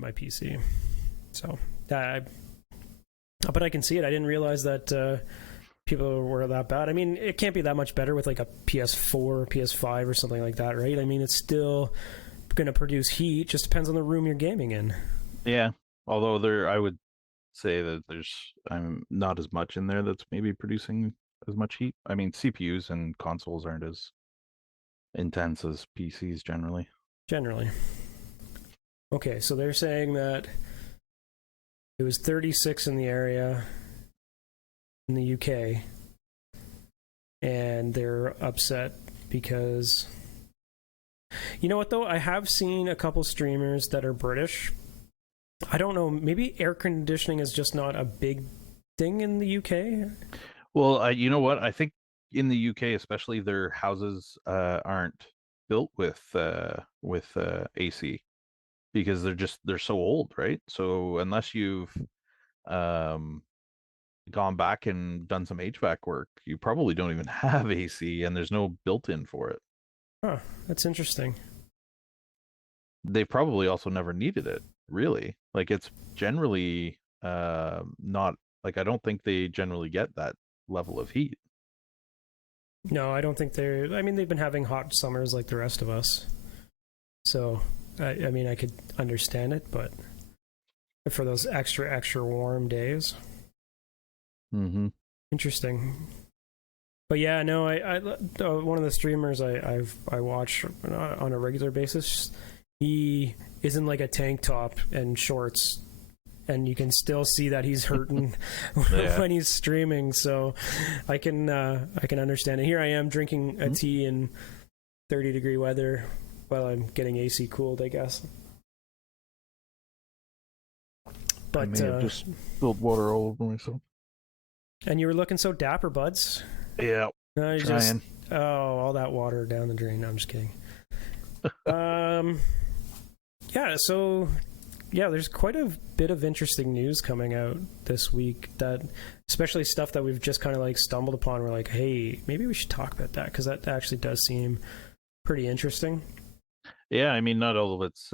my PC. So but I can see it. I didn't realize that people were that bad. I mean, it can't be that much better with like a PS4, PS5, or something like that, right? I mean, it's still going to produce heat. Just depends on the room you're gaming in. Yeah, although I would say that there's not as much in there that's maybe producing as much heat. I mean, CPUs and consoles aren't as intense as PCs generally. Generally. Okay, so they're saying that it was 36 in the area in the UK, and they're upset because, you know what though, I have seen a couple streamers that are British. I don't know, maybe air conditioning is just not a big thing in the UK. Well, you know what? I think in the UK, especially, their houses aren't built with AC because they're so old, right? So unless you've um, gone back and done some HVAC work, you probably don't even have AC, and there's no built-in for it. Huh, that's interesting. They probably also never needed it, really. Like it's generally not like I don't think they generally get that level of heat. No, I don't think they're. I mean, they've been having hot summers like the rest of us. So, I mean, I could understand it, but for those extra warm days. Mm-hmm. Interesting. But yeah, no, I one of the streamers I watch on a regular basis, he is in like a tank top and shorts, and you can still see that he's hurting when he's streaming. So I can understand it. Here I am drinking a tea in 30-degree weather while I'm getting AC cooled, I guess. But I may have just spilled water all over myself. And you were looking so dapper, buds. Yeah, trying. All that water down the drain. No, I'm just kidding. Yeah, so there's quite a bit of interesting news coming out this week, that especially stuff that we've just kind of like stumbled upon. We're like, hey, maybe we should talk about that, because that actually does seem pretty interesting. Yeah, I mean, not all of it's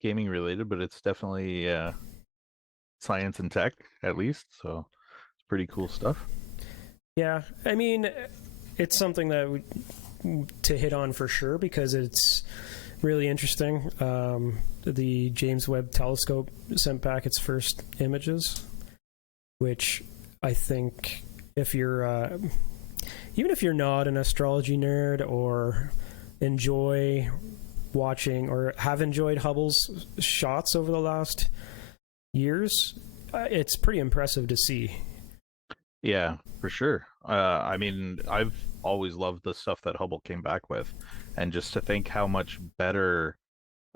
gaming related, but it's definitely science and tech, at least. So it's pretty cool stuff. Yeah, I mean, it's something that to hit on for sure, because it's really interesting. The James Webb Telescope sent back its first images, which I think if you're even if you're not an astrology nerd or enjoy watching or have enjoyed Hubble's shots over the last years, it's pretty impressive to see. Yeah, for sure. I mean, I've always loved the stuff that Hubble came back with, and just to think how much better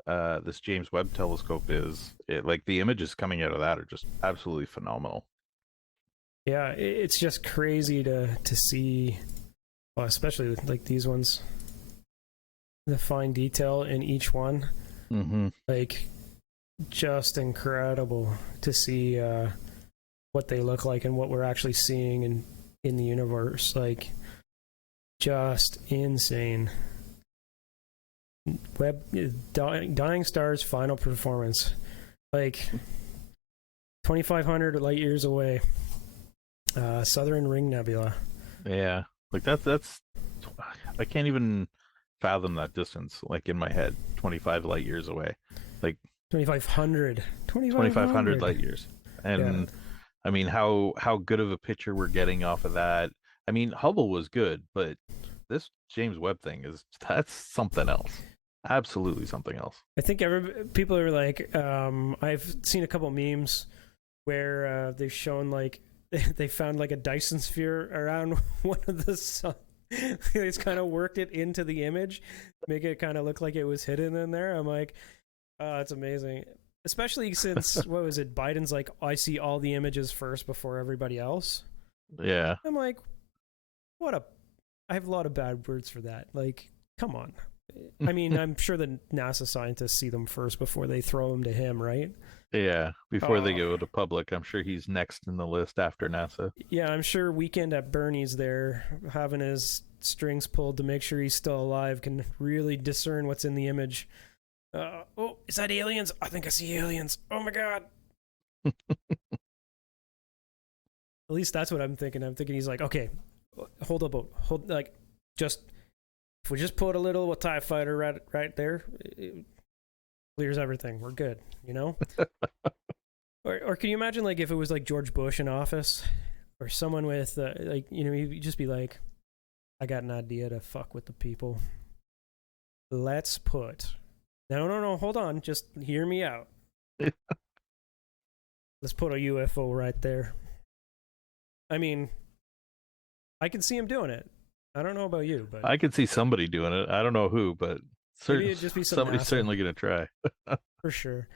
this James Webb Telescope is, like the images coming out of that are just absolutely phenomenal. Yeah, it's just crazy to see, well, especially like these ones, the fine detail in each one. Mm-hmm. Like, just incredible to see what they look like and what we're actually seeing in the universe. Like, just insane. Webb, Dying Star's final performance, like 2,500 light years away. Southern Ring Nebula. Yeah, like that's I can't even fathom that distance. Like in my head, 25 light years away, like 2,500 light years, and yeah. I mean, how good of a picture we're getting off of that. I mean, Hubble was good, but this James Webb thing that's something else. Absolutely something else. I think people are like, I've seen a couple memes where they've shown like they found like a Dyson sphere around one of the sun. They just kind of worked it into the image, make it kind of look like it was hidden in there. I'm like, oh, that's amazing. Especially since, what was it, Biden's like, I see all the images first before everybody else. Yeah. I'm like, I have a lot of bad words for that. Like, come on. I mean, I'm sure the NASA scientists see them first before they throw them to him, right? Yeah, before they go to public. I'm sure he's next in the list after NASA. Yeah, I'm sure Weekend at Bernie's there, having his strings pulled to make sure he's still alive, can really discern what's in the image. Oh, is that aliens? I think I see aliens. Oh my god. At least that's what I'm thinking. I'm thinking he's like, okay, hold up, hold, like, just, if we just put a little TIE fighter right there, it clears everything. We're good, you know? Or can you imagine, like, if it was like George Bush in office, or someone with, like, you know, he'd just be like, I got an idea to fuck with the people. Let's put. No, hold on. Just hear me out. Let's put a UFO right there. I mean, I can see him doing it. I don't know about you, but I could see somebody doing it. I don't know who, but maybe it'd just be some somebody's NASA certainly going to try. for sure.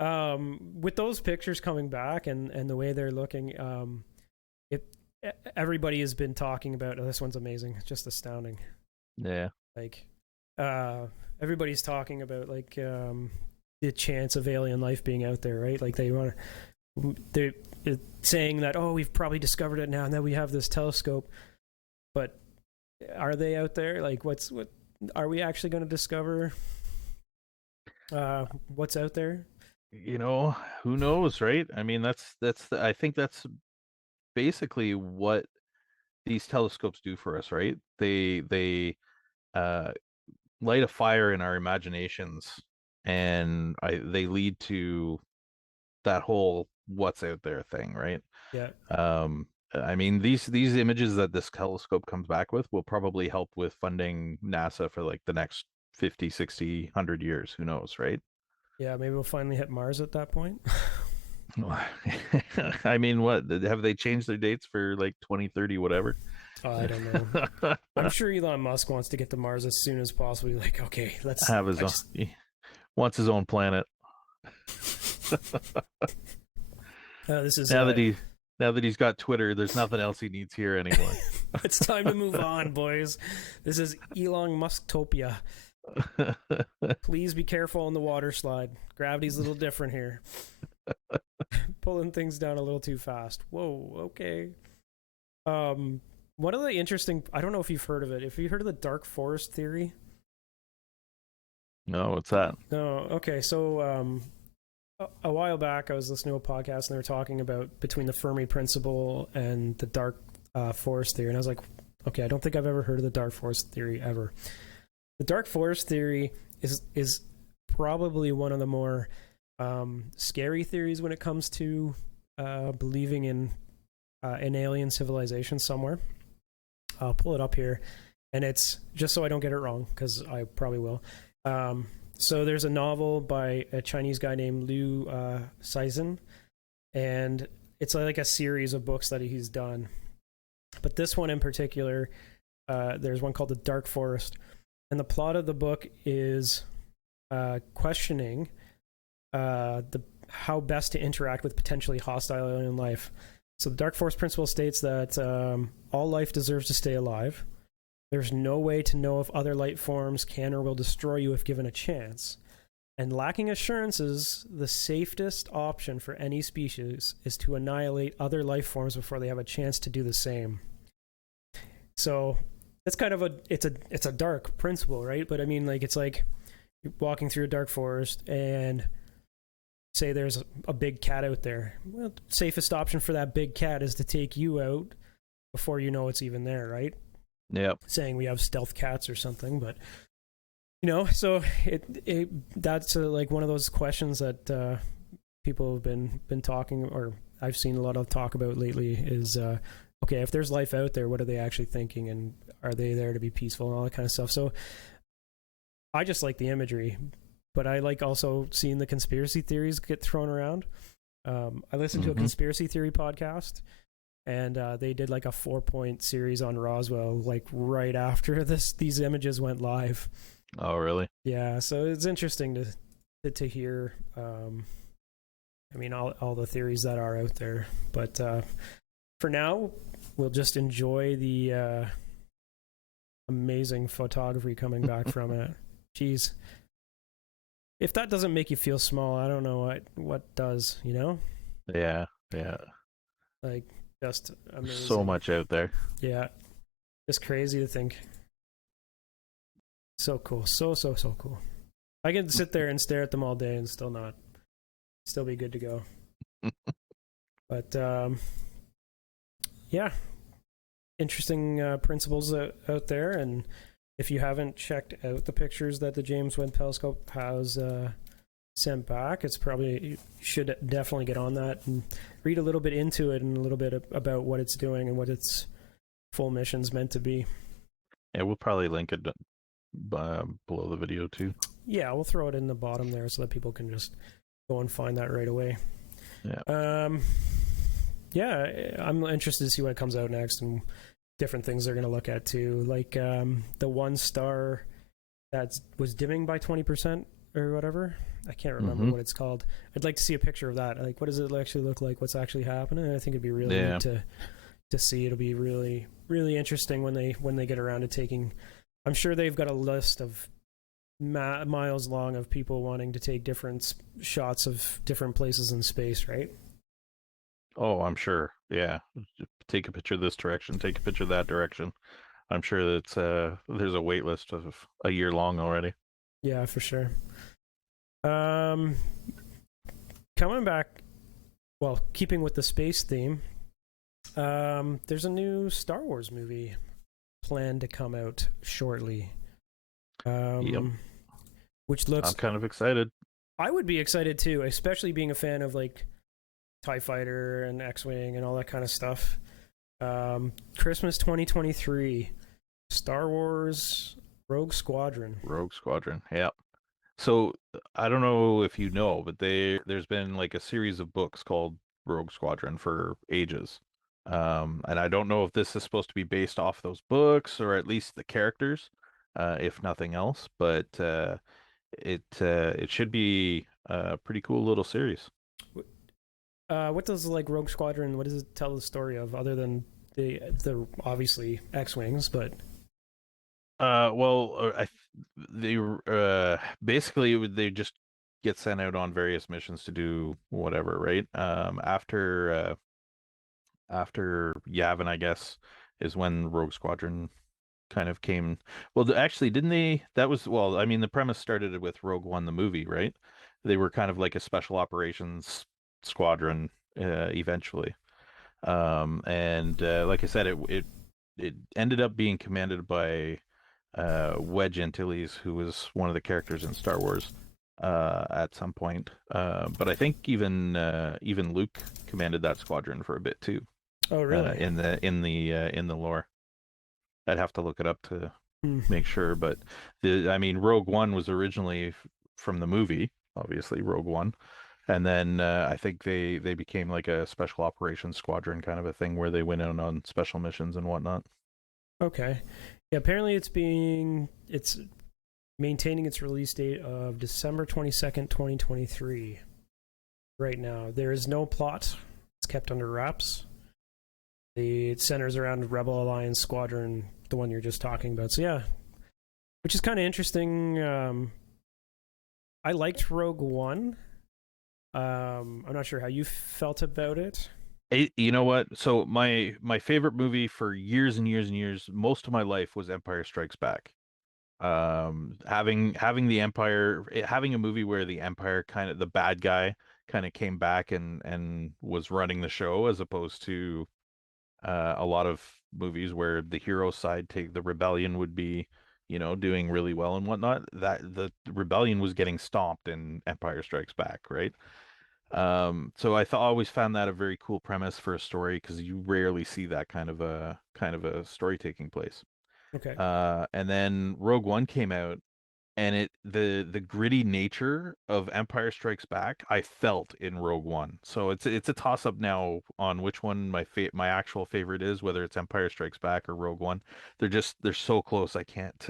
With those pictures coming back and the way they're looking, it everybody has been talking about. Oh, this one's amazing. It's just astounding. Yeah. Like, everybody's talking about like the chance of alien life being out there, right? Like they're saying that, oh, we've probably discovered it now, and then we have this telescope. But are they out there? Like, what are we actually going to discover? What's out there? You know, who knows, right? I mean, I think that's basically what these telescopes do for us, right? They uh light a fire in our imaginations, and they lead to that whole what's out there thing, right? Yeah, I mean, these images that this telescope comes back with will probably help with funding NASA for like the next 50, 60, 100 years. Who knows, right? yeah. Maybe we'll finally hit Mars at that point. I mean, what have they changed their dates for like 2030, whatever? Oh, I don't know. I'm sure Elon Musk wants to get to Mars as soon as possible. Like, okay, let's. Have his I own, just. he wants his own planet. This is. Now that he's got Twitter, there's nothing else he needs here anymore. It's time to move on, boys. This is Elon Musktopia. Please be careful on the water slide. Gravity's a little different here. Pulling things down a little too fast. Whoa, okay. One of the interesting, I don't know if you've heard of it. If you heard of the dark forest theory? No, what's that? No, okay. So a while back I was listening to a podcast and they were talking about between the Fermi principle and the dark forest theory, and I was like, okay, I don't think I've ever heard of the dark forest theory ever. The dark forest theory is probably one of the more scary theories when it comes to believing in an alien civilization somewhere. I'll pull it up here, and it's just so I don't get it wrong, because I probably will. So there's a novel by a Chinese guy named Liu Cixin, and it's like a series of books that he's done. But this one in particular, there's one called The Dark Forest, and the plot of the book is questioning how best to interact with potentially hostile alien life. So the Dark Forest principle states that all life deserves to stay alive. There's no way to know if other life forms can or will destroy you if given a chance. And lacking assurances, the safest option for any species is to annihilate other life forms before they have a chance to do the same. So that's kind of it's a dark principle, right? But I mean, like, it's like you're walking through a dark forest and say there's a big cat out there. Well, the safest option for that big cat is to take you out before you know it's even there, right? Yep. Saying we have stealth cats or something, but you know, so that's like one of those questions that people have been talking, or I've seen a lot of talk about lately, is okay, if there's life out there, what are they actually thinking, and are they there to be peaceful and all that kind of stuff. So I just like the imagery, but I like also seeing the conspiracy theories get thrown around. I listened to a conspiracy theory podcast, and they did like a 4-point series on Roswell, like right after these images went live. Oh, really? Yeah, so it's interesting to hear. I mean, all the theories that are out there, but for now, we'll just enjoy the amazing photography coming back from it. Jeez, if that doesn't make you feel small, I don't know what does. You know? Yeah. Like, just amazing. So much out there. Yeah, it's crazy to think. So cool, so cool. I can sit there and stare at them all day and still be good to go. But yeah, interesting principles out there. And if you haven't checked out the pictures that the James Webb Telescope has sent back, it's probably, you should definitely get on that and read a little bit into it and a little bit about what it's doing and what its full mission's meant to be. Yeah, we'll probably link it below the video too. Yeah, we'll throw it in the bottom there so that people can just go and find that right away. Yeah. Yeah, I'm interested to see what comes out next and different things they're going to look at too. Like the one star that was dimming by 20% or whatever. I can't remember what it's called. I'd like to see a picture of that. Like, what does it actually look like? What's actually happening? I think it'd be really neat to see. It'll be really, really interesting when they get around to taking. I'm sure they've got a list of miles long of people wanting to take different shots of different places in space, right? Oh, I'm sure. Yeah. Take a picture this direction, take a picture that direction. I'm sure that there's a wait list of a year long already. Yeah, for sure. Coming back, well, keeping with the space theme, there's a new Star Wars movie planned to come out shortly. Yep. Which looks... I'm kind of excited. I would be excited too, especially being a fan of like TIE Fighter and X-Wing and all that kind of stuff. Christmas 2023, Star Wars Rogue Squadron. Rogue Squadron, yeah. So I don't know if you know, but there's been like a series of books called Rogue Squadron for ages. And I don't know if this is supposed to be based off those books or at least the characters, if nothing else. But it should be a pretty cool little series. What does like Rogue Squadron? What does it tell the story of, other than the obviously X-wings? But well, they basically they just get sent out on various missions to do whatever, right? After Yavin, I guess, is when Rogue Squadron kind of came. Well, actually, didn't they? That was, well, I mean, the premise started with Rogue One, the movie, right? They were kind of like a special operations squadron eventually. And like I said, it ended up being commanded by Wedge Antilles, who was one of the characters in Star Wars at some point. But I think even Luke commanded that squadron for a bit too. oh, really? In the lore, I'd have to look it up to make sure. But I mean, Rogue One was originally from the movie, obviously Rogue One, and then I think they became like a special operations squadron kind of a thing where they went out on special missions and whatnot. Okay. Yeah, apparently it's maintaining its release date of December 22nd, 2023. Right now, there is no plot. It's kept under wraps. It centers around Rebel Alliance Squadron, the one you're just talking about. So yeah, which is kind of interesting. I liked Rogue One. I'm not sure how you felt about it. You know what? So my favorite movie for years and years and years, most of my life, was Empire Strikes Back. Having the Empire, having a movie where the Empire, kind of the bad guy, kind of came back and was running the show, as opposed to a lot of movies where the hero side, take the rebellion, would be, doing really well and whatnot. That the rebellion was getting stomped in Empire Strikes Back, right? So I always found that a very cool premise for a story, because you rarely see that kind of a story taking place. Okay. And then Rogue One came out, and the gritty nature of Empire Strikes Back I felt in Rogue One. So it's a toss up now on which one my actual favorite is, whether it's Empire Strikes Back or Rogue One. They're so close. I can't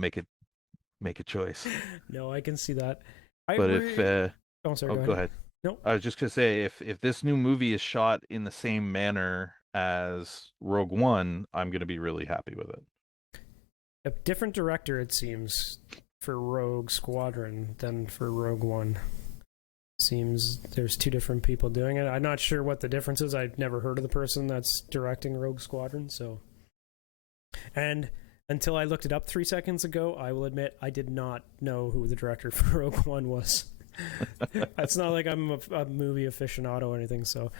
make a choice. No, I can see that. But if Oh, sorry. oh, Go go ahead. ahead. No. I was just gonna say, if this new movie is shot in the same manner as Rogue One, I'm gonna be really happy with it. A different director, it seems, for Rogue Squadron than for Rogue One. Seems there's two different people doing it. I'm not sure what the difference is. I've never heard of the person that's directing Rogue Squadron, so. And until I looked it up 3 seconds ago, I will admit I did not know who the director for Rogue One was. It's not like I'm a movie aficionado or anything. So,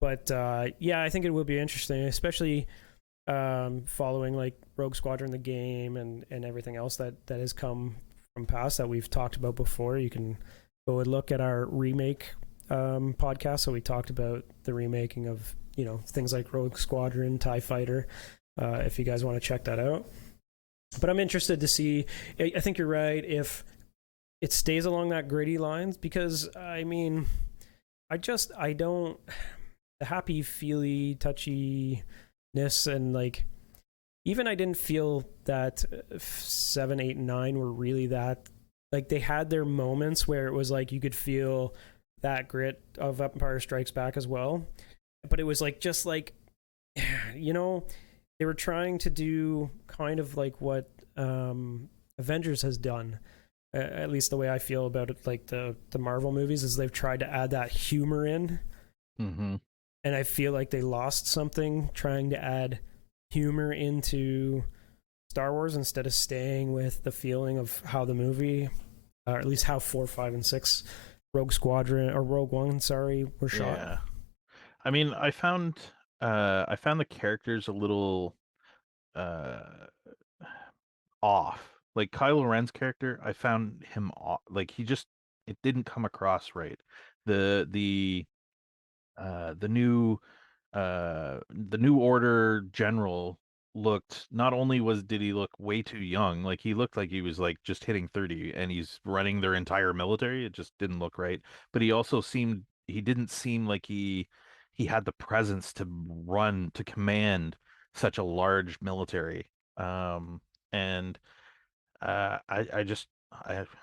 but yeah, I think it will be interesting, especially following like Rogue Squadron, the game, and everything else that has come from past that we've talked about before. You can go and look at our remake podcast. So we talked about the remaking of things like Rogue Squadron, TIE Fighter. If you guys want to check that out. But I'm interested to see. I think you're right. If it stays along that gritty lines, because I mean, I don't the happy feely touchiness, and like even I didn't feel that 7, 8, and 9 were really that, like they had their moments where it was like you could feel that grit of Empire Strikes Back as well, but it was like just like they were trying to do kind of like what Avengers has done. At least the way I feel about it, like the Marvel movies, is they've tried to add that humor in, Mm-hmm. and I feel like they lost something trying to add humor into Star Wars instead of staying with the feeling of how the movie, or at least how 4, 5, and 6, Rogue Squadron or Rogue One, sorry, were shot. Yeah. I mean, I found the characters a little uh off. Like Kylo Ren's character, I found him off. Like he just it didn't come across right. The the the new the new order general looked, not only was did he look way too young, like he looked like he was like just hitting 30 and he's running their entire military. It just didn't look right. But he didn't seem like he had the presence to run, to command such a large military. And I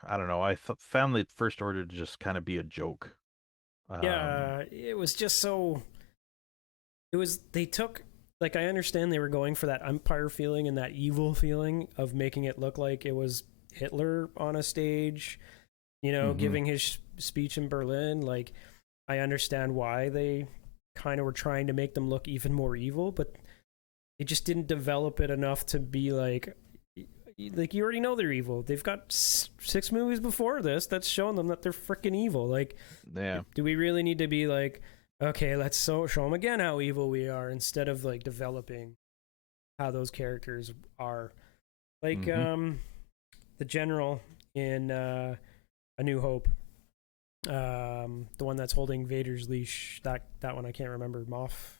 don't know. Found the First Order to just kind of be a joke. Um, It was just so. It was they took, like, I understand they were going for that Empire feeling and that evil feeling of making it look like it was Hitler on a stage, mhm. giving his speech in Berlin. Like, I understand why they kind of were trying to make them look even more evil, but they just didn't develop it enough to be like you already know they're evil. They've got 6 movies before this that's showing them that they're freaking evil. Like, Yeah. do we really need to be like, okay, let's show them again how evil we are, instead of like developing how those characters are? Like Mhm. the general in A New Hope, the one that's holding Vader's leash. That one I can't remember. Moff.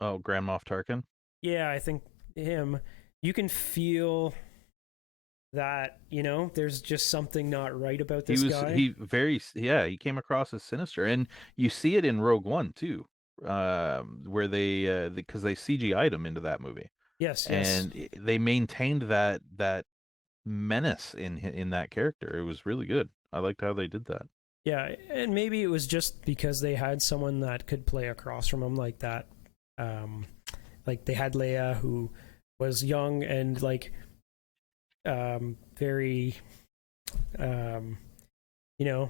Oh, Grand Moff Tarkin. Yeah, I think him. You can feel that there's just something not right about He this was guy. he very yeah, he came across as sinister, and you see it in Rogue One too, where they because they CGI'd him into that movie, Yes, yes. and they maintained that menace in that character. It was really good. I liked how they did that. Yeah, and maybe it was just because they had someone that could play across from him like that. Um, like they had Leia, who was young and like very, um, you know,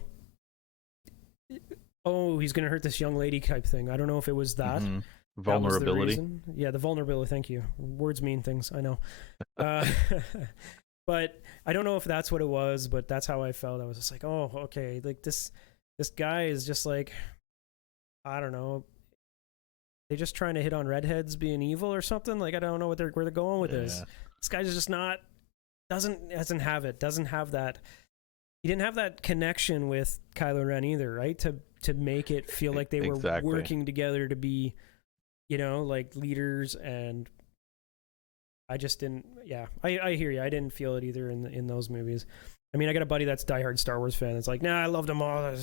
oh, he's gonna hurt this young lady type thing. I don't know if it was that. Hmm. That was the Vulnerability. reason. Yeah, the vulnerability. Thank you. Words mean things. I know. Uh, but I don't know if that's what it was. But that's how I felt. I was just like, oh, okay. Like this guy is just like, I don't know. They just trying to hit on redheads being evil or something. Like, I don't know where they're going with this. Yeah. This guy's just not doesn't have it. Doesn't have that. He didn't have that connection with Kylo Ren either, right? To make it feel like they were Exactly. working together to be, like leaders. And I just didn't. Yeah, I hear you. I didn't feel it either in those movies. I mean, I got a buddy that's a diehard Star Wars fan. It's like, nah, I love them all.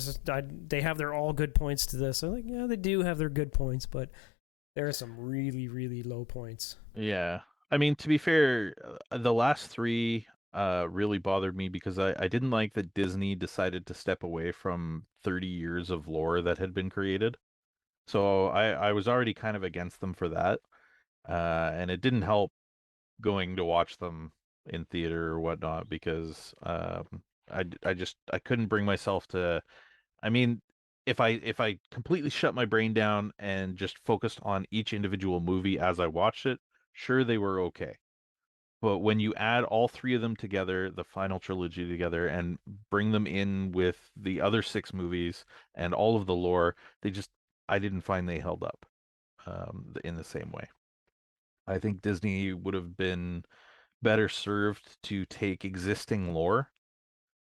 They have their all good points to this. I'm like, yeah, they do have their good points, but there are some really, really low points. Yeah. I mean, to be fair, the last three really bothered me because I didn't like that Disney decided to step away from 30 years of lore that had been created. So I was already kind of against them for that. And it didn't help going to watch them in theater or whatnot because I couldn't bring myself to. I mean, if I completely shut my brain down and just focused on each individual movie as I watched it, sure they were okay. But when you add all three of them together, the final trilogy together, and bring them in with the other six movies and all of the lore, they just, I didn't find they held up in the same way. I think Disney would have been better served to take existing lore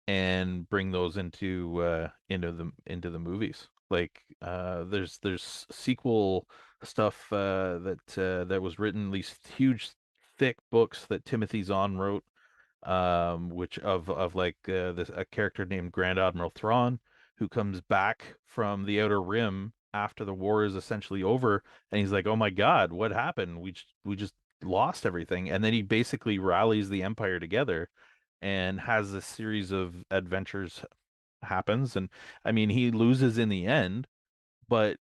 and bring those into the movies. Like there's sequel stuff that was written, these huge thick books that Timothy Zahn wrote, which of like this a character named Grand Admiral Thrawn, who comes back from the Outer Rim after the war is essentially over, and he's like, "Oh my God, what happened? We just lost everything," and then he basically rallies the Empire together and has this series of adventures happens, and I mean he loses in the end, but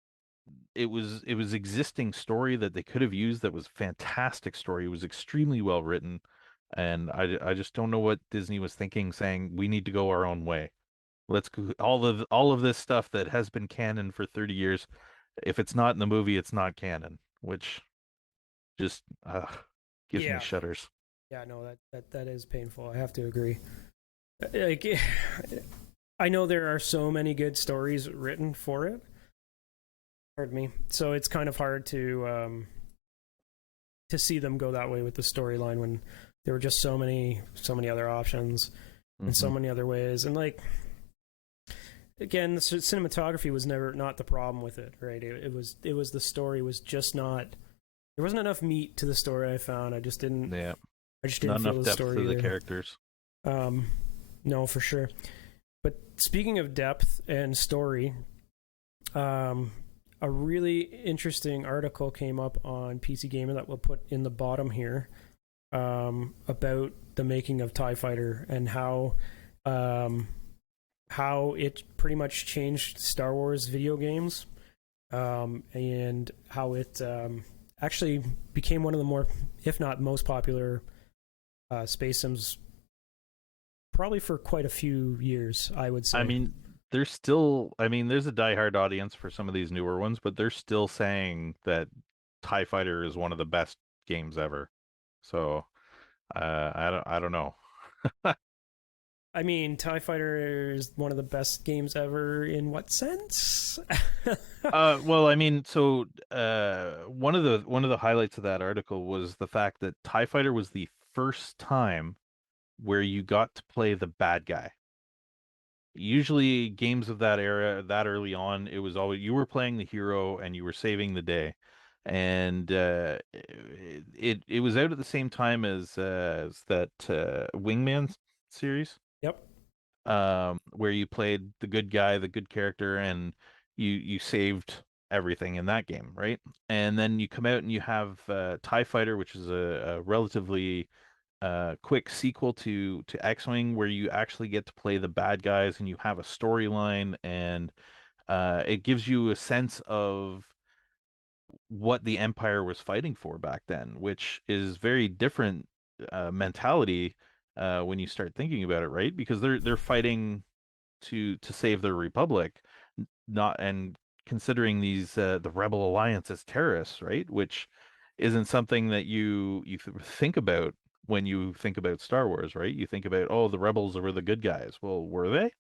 it was existing story that they could have used, that was fantastic story. It was extremely well written, and I just don't know what Disney was thinking, saying we need to go our own way. Let's go all of this stuff that has been canon for 30 years. If it's not in the movie, it's not canon, which just gives me Yeah, shudders. yeah, no, that is painful. I have to agree. Like, I know there are so many good stories written for it. Pardon me. So it's kind of hard to see them go that way with the storyline when there were just so many other options and so Hmm. many other ways. And like, again, the cinematography was never not the problem with it, right? It was the story was just not. There wasn't enough meat to the story. I found. Yeah, I just not didn't feel enough the depth to story the there. characters. Um, no, for sure. But speaking of depth and story, um, a really interesting article came up on PC Gamer that we'll put in the bottom here, about the making of TIE Fighter and um, how it pretty much changed Star Wars video games, and how it actually became one of the more, if not most popular, space sims probably for quite a few years, I would I say. mean, there's still, I mean, there's a diehard audience for some of these newer ones, but they're still saying that TIE Fighter is one of the best games ever. So, I don't know. I mean, TIE Fighter is one of the best games ever in what sense? Well, I mean, so one of the highlights of that article was the fact that TIE Fighter was the first time where you got to play the bad guy. Usually games of that era, that early on, it was always you were playing the hero and you were saving the day. And it was out at the same time as that Wingman series, Yep. where you played the good guy, the good character, and you saved everything in that game, right? And then you come out and you have TIE Fighter, which is a relatively quick sequel to X-Wing, where you actually get to play the bad guys and you have a storyline, and it gives you a sense of what the Empire was fighting for back then, which is very different mentality when you start thinking about it, right? Because they're fighting to save their republic, not and considering these the Rebel Alliance as terrorists, right? Which isn't something that you think about when you think about Star Wars, right? You think about, oh, the rebels were the good guys. Well, were they?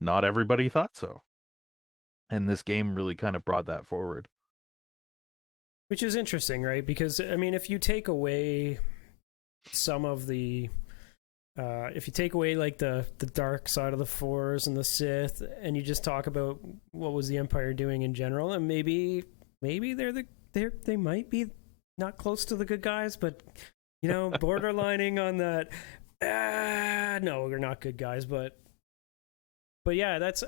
Not everybody thought so. And this game really kind of brought that forward. Which is interesting, right? Because I mean, if you take away some of the if you take away like the dark side of the Force and the Sith, and you just talk about what was the Empire doing in general, and maybe they might be not close to the good guys, but borderlining on that. No, we're not good guys, but yeah, that's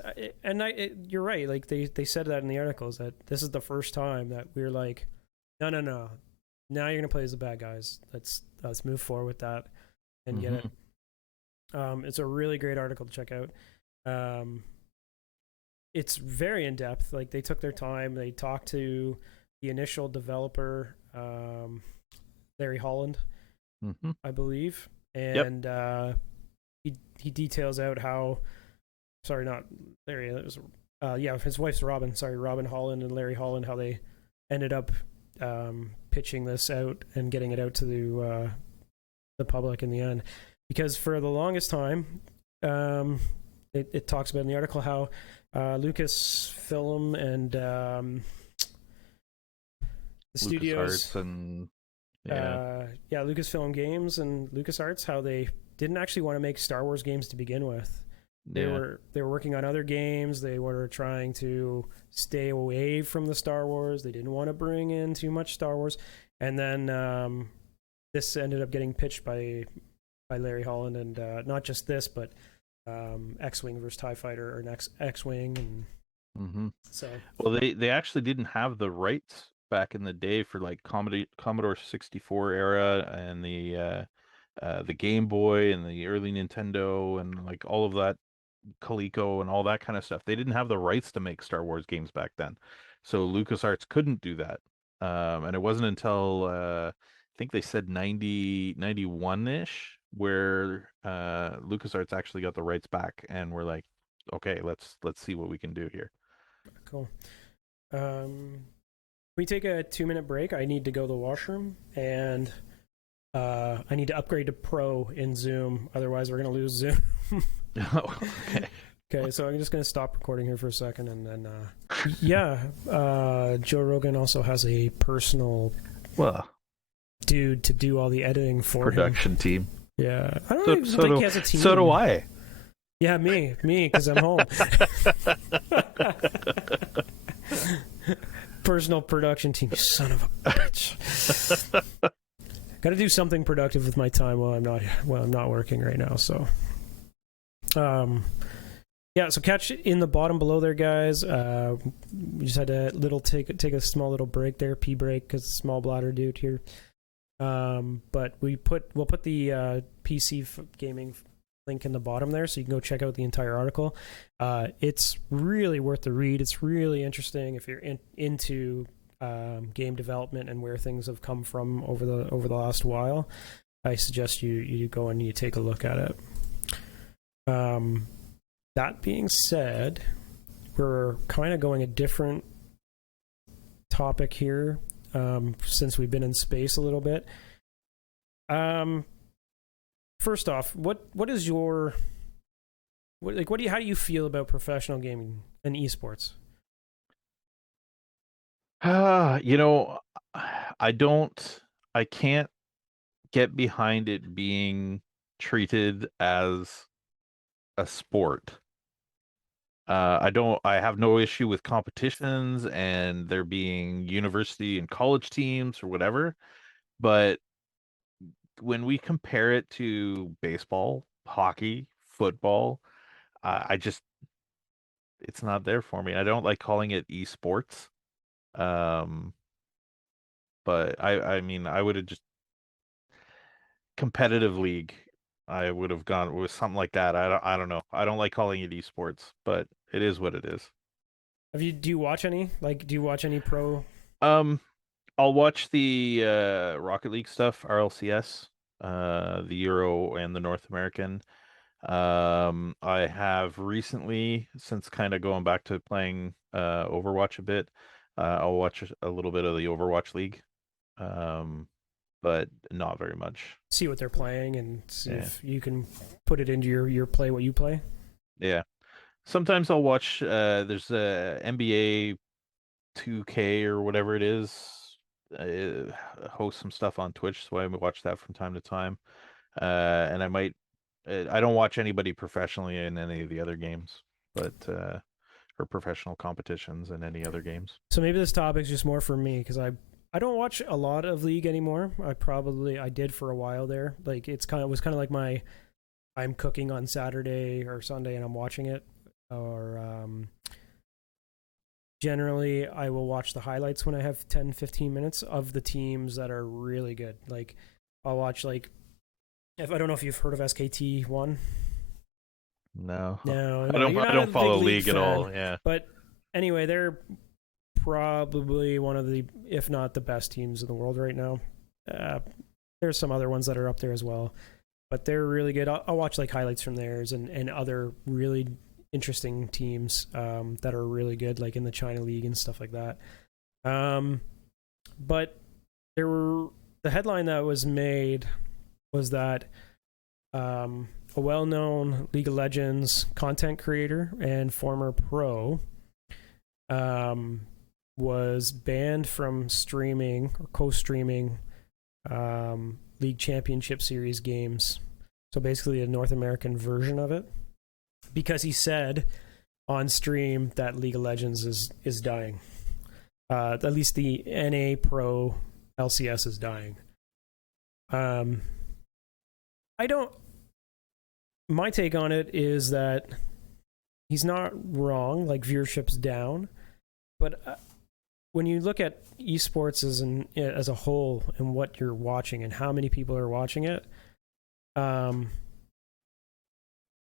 you're right. Like they said that in the articles that this is the first time that we're like, no, no, no. Now you're gonna play as the bad guys. Let's move forward with that and get it. Hmm. It's a really great article to check out. Um, it's very in depth. Like they took their time. They talked to the initial developer, Larry Holland, Hmm. I believe, Yep. and he details out how. Sorry, not Larry. It was yeah, his wife's Robin. Sorry, Robin Holland and Larry Holland. How they ended up pitching this out and getting it out to the public in the end, because for the longest time, it talks about in the article how Lucasfilm and the studios, LucasArts and Lucasfilm Games and LucasArts, how they didn't actually want to make Star Wars games to begin with. They were working on other games. They were trying to stay away from the Star Wars. They didn't want to bring in too much Star Wars. And then this ended up getting pitched by Larry Holland, and not just this, but X-Wing versus TIE Fighter, or X-Wing, and so. Well, they actually didn't have the rights back in the day for like Commodore 64 era and the Game Boy and the early Nintendo and like all of that, Coleco and all that kind of stuff. They didn't have the rights to make Star Wars games back then, so LucasArts couldn't do that. And it wasn't until I think they said 91-ish where LucasArts actually got the rights back, and we're like, okay, let's see what we can do here. Cool. We take a 2-minute break. I need to go to the washroom, and I need to upgrade to Pro in Zoom. Otherwise, we're going to lose Zoom. Oh, okay. Okay, so I'm just going to stop recording here for a second, and then, Joe Rogan also has a personal dude to do all the editing for production him. Team. Yeah. I don't even think he has a team. So do I. Yeah, me, because I'm home. Personal production team, you son of a bitch. Got to do something productive with my time while I'm not working right now. So, so catch in the bottom below there, guys. We just had a take a small little break there, pee break, because small bladder dude here. But we'll put the PC gaming link in the bottom there, so you can go check out the entire article. It's really worth the read. It's really interesting if you're into game development and where things have come from over the last while. I suggest you go and you take a look at it. That being said, we're kind of going a different topic here, since we've been in space a little bit. First off, how do you feel about professional gaming and esports? I can't get behind it being treated as a sport. I have no issue with competitions and there being university and college teams or whatever, but when we compare it to baseball, hockey, football, it's not there for me. I don't like calling it esports. But I mean, I would have just competitive league. I would have gone with something like that. I don't know. I don't like calling it esports, but it is what it is. Do you watch any? Do you watch any pro? I'll watch the Rocket League stuff, RLCS, the Euro and the North American. I have recently, since kind of going back to playing Overwatch a bit, I'll watch a little bit of the Overwatch League, but not very much. See what they're playing and see if you can put it into your play, what you play. Yeah. Sometimes I'll watch, there's a NBA 2K or whatever it is, host some stuff on Twitch, so I watch that from time to time. And I don't watch anybody professionally in any of the other games, but or professional competitions in any other games. So maybe this topic's just more for me, because I don't watch a lot of League anymore. I did for a while there. Like it was kind of like I'm cooking on Saturday or Sunday and I'm watching it, or generally I will watch the highlights when I have 10-15 minutes of the teams that are really good. Like I'll watch, like, if I don't know if you've heard of SKT1. No, I don't follow League at all. Yeah, but anyway, they're probably one of the, if not the best teams in the world right now. There's some other ones that are up there as well, but they're really good. I'll watch like highlights from theirs and other really interesting teams that are really good, like in the China League and stuff like that. But the headline that was made was that a well-known League of Legends content creator and former pro was banned from streaming or co-streaming League Championship Series games. So basically a North American version of it, because he said on stream that League of Legends is dying. At least the NA Pro LCS is dying. My take on it is that he's not wrong, like viewership's down, but when you look at esports as a whole and what you're watching and how many people are watching it,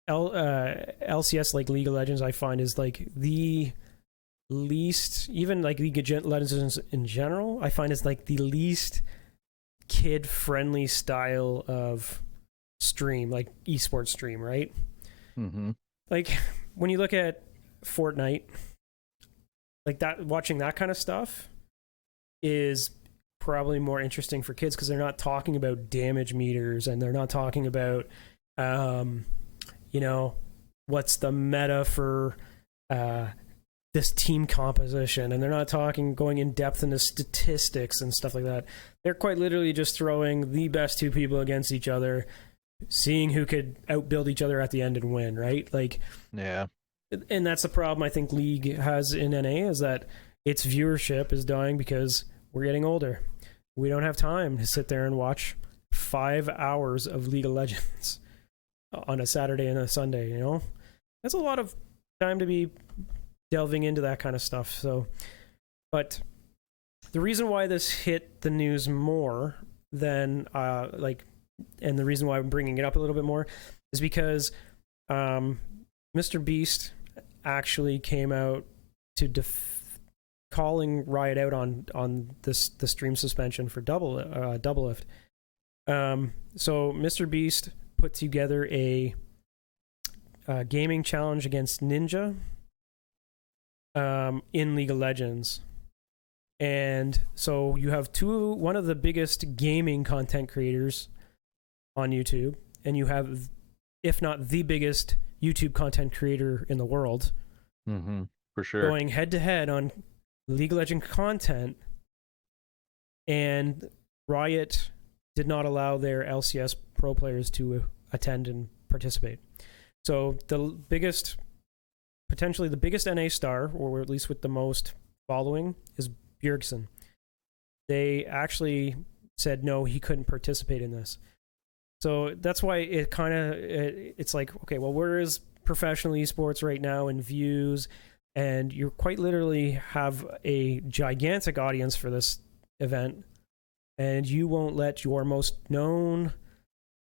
LCS, like League of Legends, I find is like the least, even like League of Legends in general, I find is like the least kid-friendly style of stream, like esports stream, right? Mm-hmm. Like when you look at Fortnite, like that, watching that kind of stuff is probably more interesting for kids because they're not talking about damage meters and they're not talking about what's the meta for this team composition, and they're not going in depth into statistics and stuff like that. They're quite literally just throwing the best two people against each other, seeing who could outbuild each other at the end and win, right? Like, yeah. And that's the problem I think League has in NA, is that its viewership is dying because we're getting older. We don't have time to sit there and watch 5 hours of League of Legends on a Saturday and a Sunday, you know? That's a lot of time to be delving into that kind of stuff. So, but the reason why this hit the news more than and the reason why I'm bringing it up a little bit more is because MrBeast actually came out to calling Riot out on the stream suspension for Doublelift. So MrBeast put together a gaming challenge against Ninja in League of Legends. And so you have one of the biggest gaming content creators on YouTube, and you have, if not the biggest YouTube content creator in the world, for sure, going head to head on League of Legends content, and Riot did not allow their LCS pro players to attend and participate. So potentially the biggest NA star, or at least with the most following, is Bjergsen. They actually said no, he couldn't participate in this. So that's why it's like, okay, well, where is professional esports right now in views? And you quite literally have a gigantic audience for this event, and you won't let your most known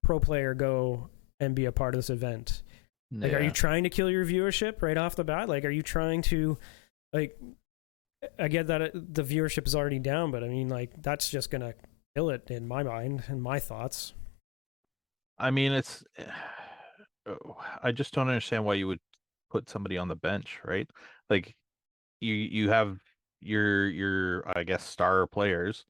pro player go and be a part of this event. Like, are you trying to kill your viewership right off the bat? Like, are you trying to, like, I get that the viewership is already down, but I mean, like, that's just gonna kill it in my mind and my thoughts. I mean, I just don't understand why you would put somebody on the bench, right? Like, you have your I guess star players,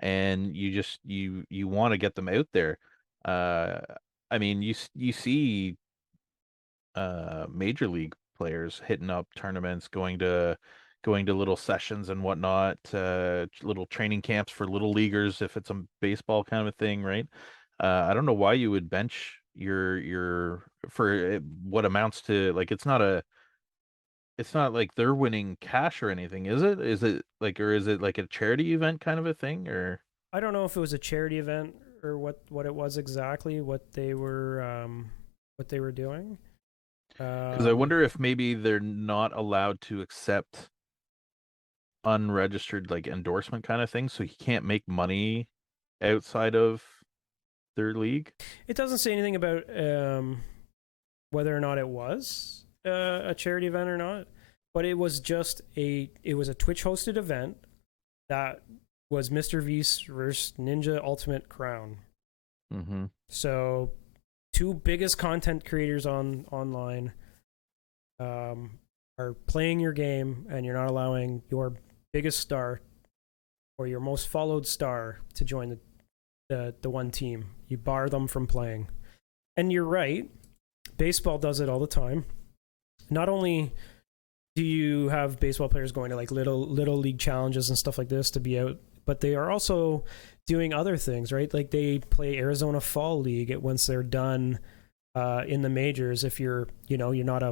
and you want to get them out there. I mean, you see major league players hitting up tournaments, going to little sessions and whatnot, little training camps for little leaguers if it's a baseball kind of a thing, right? I don't know why you would bench your for what amounts to, like, it's not like they're winning cash or anything, is it? Is it like, or is it like a charity event kind of a thing, or? I don't know if it was a charity event or what it was exactly, what they were doing. Because I wonder if maybe they're not allowed to accept unregistered, like, endorsement kind of thing, so he can't make money outside of their league. It doesn't say anything about whether or not it was a charity event or not, but it was just a Twitch hosted event that was MrBeast versus Ninja Ultimate Crown. So, two biggest content creators online are playing your game, and you're not allowing your biggest star or your most followed star to join the one team. You bar them from playing. And you're right. Baseball does it all the time. Not only do you have baseball players going to like little league challenges and stuff like this to be out, but they are also doing other things, right? Like they play Arizona Fall League once they're done in the majors. If you're not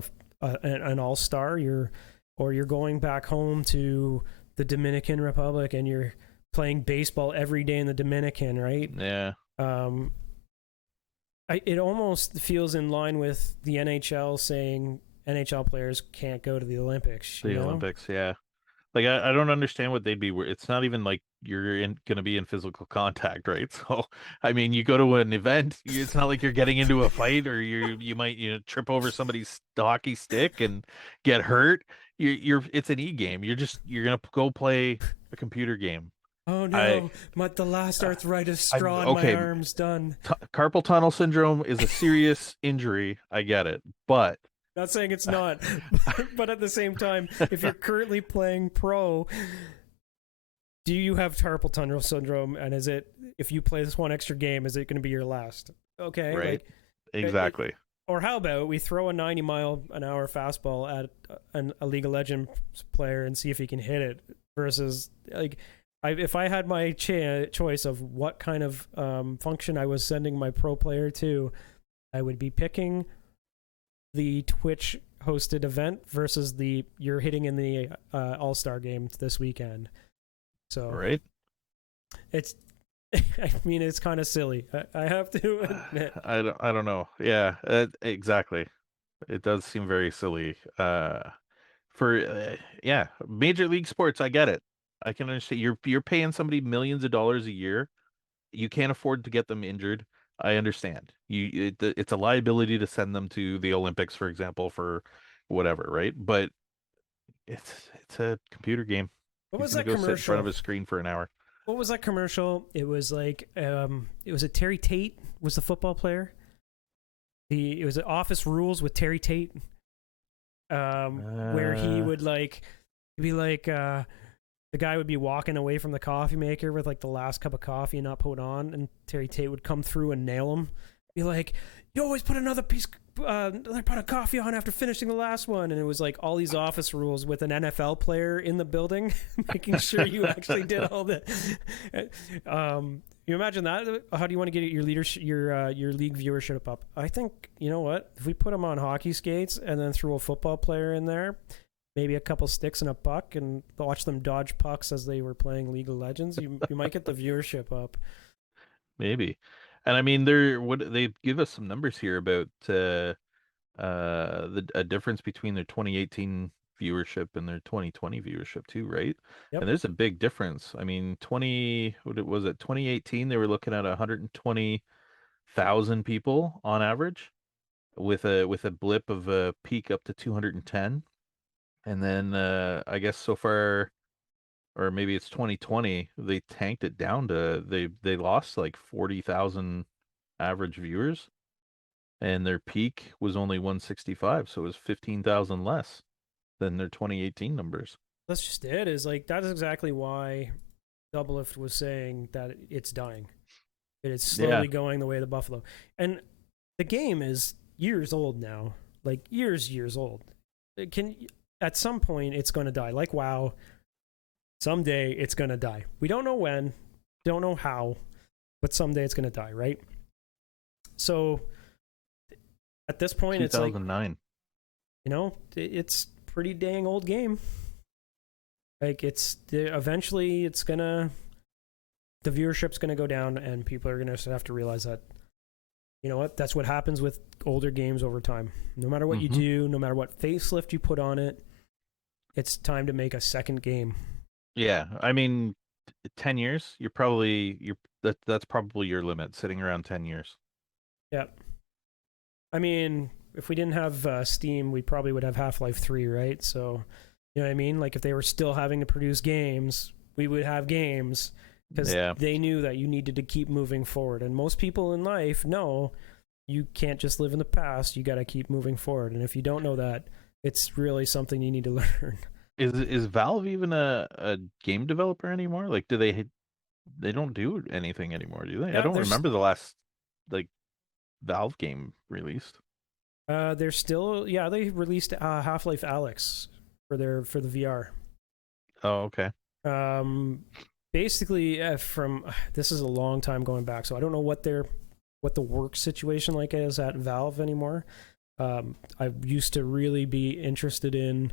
an all-star, you're going back home to the Dominican Republic and you're playing baseball every day in the Dominican, right? Yeah. It almost feels in line with the NHL saying NHL players can't go to the Olympics. The Olympics, yeah. Like I don't understand what they'd be. It's not even like you're going to be in physical contact, right? So I mean, you go to an event. It's not like you're getting into a fight or you might trip over somebody's hockey stick and get hurt. It's an e-game. You're gonna go play a computer game. Oh no, the last arthritis straw in my arm's done. Carpal tunnel syndrome is a serious injury. I get it, but. Not saying it's not, but at the same time, if you're currently playing pro, do you have carpal tunnel syndrome? And if you play this one extra game, is it going to be your last? Okay. Right. Exactly. Or how about we throw a 90-mile-an-hour fastball at a League of Legends player and see if he can hit it versus like, if I had my choice of what kind of function I was sending my pro player to, I would be picking the Twitch hosted event versus you're hitting in the All-Star game this weekend. So right. It's it's kind of silly. I have to admit. I don't know. Yeah, exactly. It does seem very silly. Major league sports, I get it. I can understand. You're paying somebody millions of dollars a year. You can't afford to get them injured. I understand. It's a liability to send them to the Olympics, for example, for whatever, right? But it's a computer game. What was that commercial? Sit in front of a screen for an hour. What was that commercial? It was like it was Terry Tate was the football player. It was Office Rules with Terry Tate, where he would be like. The guy would be walking away from the coffee maker with like the last cup of coffee not put on, and Terry Tate would come through and nail him. Be like, "You always put another pot of coffee on after finishing the last one." And it was like all these office rules with an NFL player in the building, making sure you actually did all the. You imagine that? How do you want to get your league viewership up? I think what if we put them on hockey skates and then threw a football player in there. Maybe a couple sticks and a puck, and watch them dodge pucks as they were playing League of Legends. You might get the viewership up. Maybe, and I mean, they give us some numbers here about a difference between their 2018 viewership and their 2020 viewership too, right? Yep. And there's a big difference. I mean, 2018 they were looking at 120,000 people on average, with a blip of a peak up to 210. And then I guess so far, or maybe it's 2020, they tanked it down to they lost like 40,000 average viewers, and their peak was only 165, so it was 15,000 less than their 2018 numbers. That's just it. Is like that is exactly why Doublelift was saying that it's dying. It is slowly going the way of the buffalo, and the game is years old now, like years old. At some point, it's going to die. Like WoW, someday it's going to die. We don't know when, don't know how, but someday it's going to die, right? So, at this point, 2009. It's like, it's pretty dang old game. Like, eventually, the viewership's going to go down, and people are going to have to realize that, that's what happens with older games over time. No matter what you do, no matter what facelift you put on it, it's time to make a second game. Yeah, I mean, 10 years, that's probably your limit, sitting around 10 years. Yeah. I mean, if we didn't have Steam, we probably would have Half-Life 3, right? So, you know what I mean? Like, if they were still having to produce games, we would have games because they knew that you needed to keep moving forward. And most people in life know you can't just live in the past. You got to keep moving forward. And if you don't know that, it's really something you need to learn. Is Valve even a game developer anymore? Like, do they they don't do anything anymore, do they? I Yeah, don't remember the last like Valve game released. they're still, yeah, they released Half-Life Alyx for the VR. Oh, okay. Um, basically, from this is a long time going back, so I don't know what the work situation like is at Valve anymore. I used to really be interested in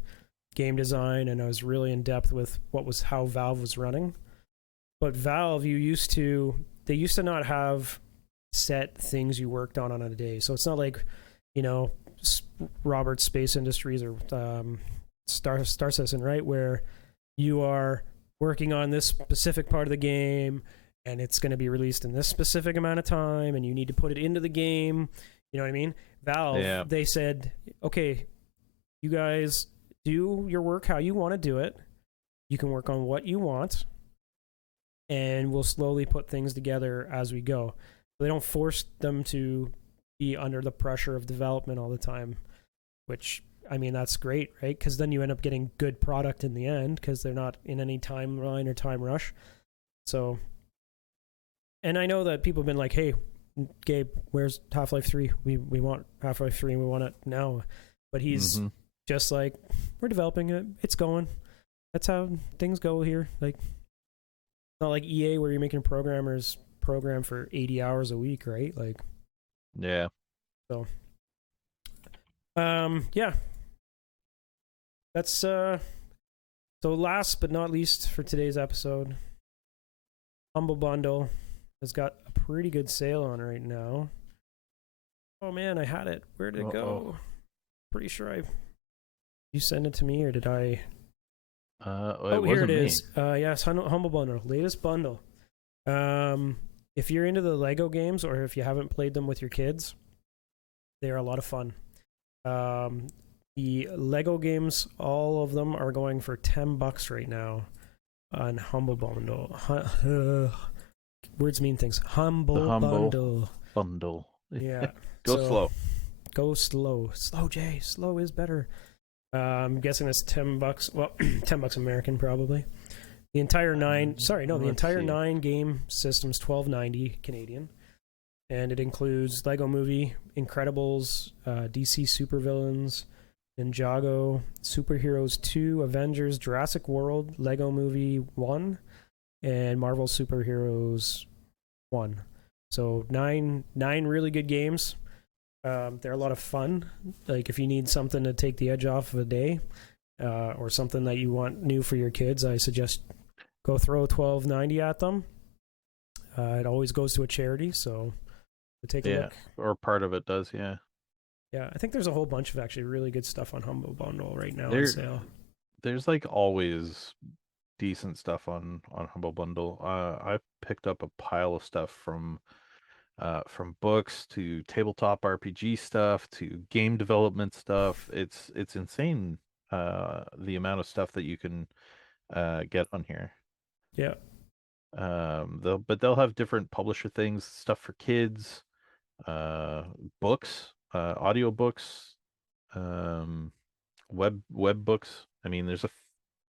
game design, and I was really in depth with how Valve was running. But Valve, they used to not have set things you worked on a day. So it's not like, you know, Robert's Space Industries or Star Citizen, right, where you are working on this specific part of the game and it's going to be released in this specific amount of time and you need to put it into the game. You know what I mean? Valve, Yeah. they said, okay, you guys do your work how you want to do it. You can work on what you want, and we'll slowly put things together as we go. They don't force them to be under the pressure of development all the time, which, I mean, that's great, right? Because then you end up getting good product in the end because they're not in any timeline or time rush. So, and I know that people have been like, hey, Gabe, where's Half-Life 3? We want Half-Life 3 and we want it now. But he's just like, we're developing it. It's going. That's how things go here. Like, not like EA where you're making programmers program for 80 hours a week, right? Like, yeah. So, yeah. That's so last but not least for today's episode, Humble Bundle has got a pretty good sale on right now. Oh man, I had it. Where did it go? Pretty sure you sent it to me, or did I? Here it is. Yes, Humble Bundle, latest bundle. If you're into the Lego games or if you haven't played them with your kids, they are a lot of fun. The Lego games, all of them are going for $10 right now on Humble Bundle. Words mean things. Humble Bundle. Yeah. Slow. Go slow. Slow, Jay. Slow is better. I'm guessing that's $10. Well, $10 American probably. The entire nine game system's $12.90 Canadian, and it includes Lego Movie, Incredibles, DC Supervillains, Ninjago, Superheroes 2, Avengers, Jurassic World, Lego Movie 1, and Marvel Superheroes 1. So nine really good games. They're a lot of fun. Like if you need something to take the edge off of a day, or something that you want new for your kids, I suggest go throw $12.90 at them. It always goes to a charity, so take a look. Or part of it does, yeah. Yeah, I think there's a whole bunch of actually really good stuff on Humble Bundle right now on sale. There's like always decent stuff on Humble Bundle. I picked up a pile of stuff from books to tabletop RPG stuff to game development stuff. It's insane the amount of stuff that you can get on here. Yeah. They'll have different publisher things, stuff for kids, books, audio books, web books. I mean, there's a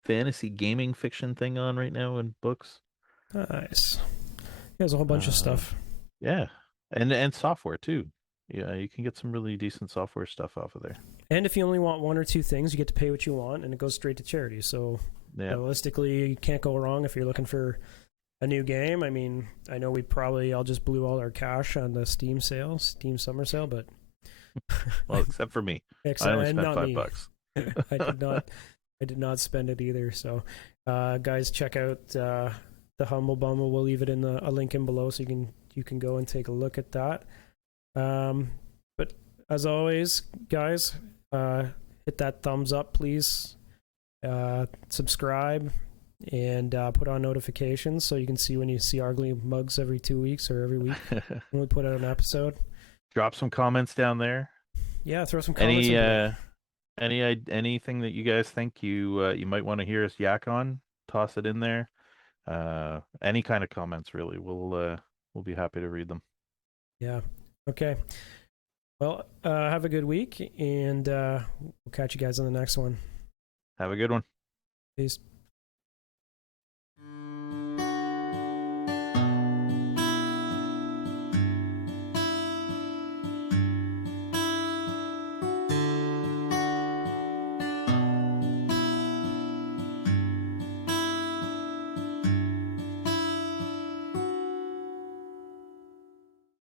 fantasy gaming fiction thing on right now in books. Nice. There's a whole bunch of stuff. Yeah, and software too. Yeah, you can get some really decent software stuff off of there. And if you only want one or two things, you get to pay what you want, and it goes straight to charity. So realistically, you can't go wrong if you're looking for a new game. I mean, I know we probably all just blew all our cash on the Steam summer sale, but well, except for me, I only spent $5. I did not spend it either. So, guys, check out the Humble Bundle. We'll leave it in a link in below, so you can go and take a look at that. But as always, guys, hit that thumbs up, please. Subscribe and put on notifications so you can see when you see our ugly mugs every 2 weeks or every week when we put out an episode. Drop some comments down there. Yeah, throw some comments. Anything that you guys think you might want to hear us yak on, toss it in there. Any kind of comments, really. We'll be happy to read them. Yeah. Okay. Well, have a good week, and we'll catch you guys on the next one. Have a good one. Peace.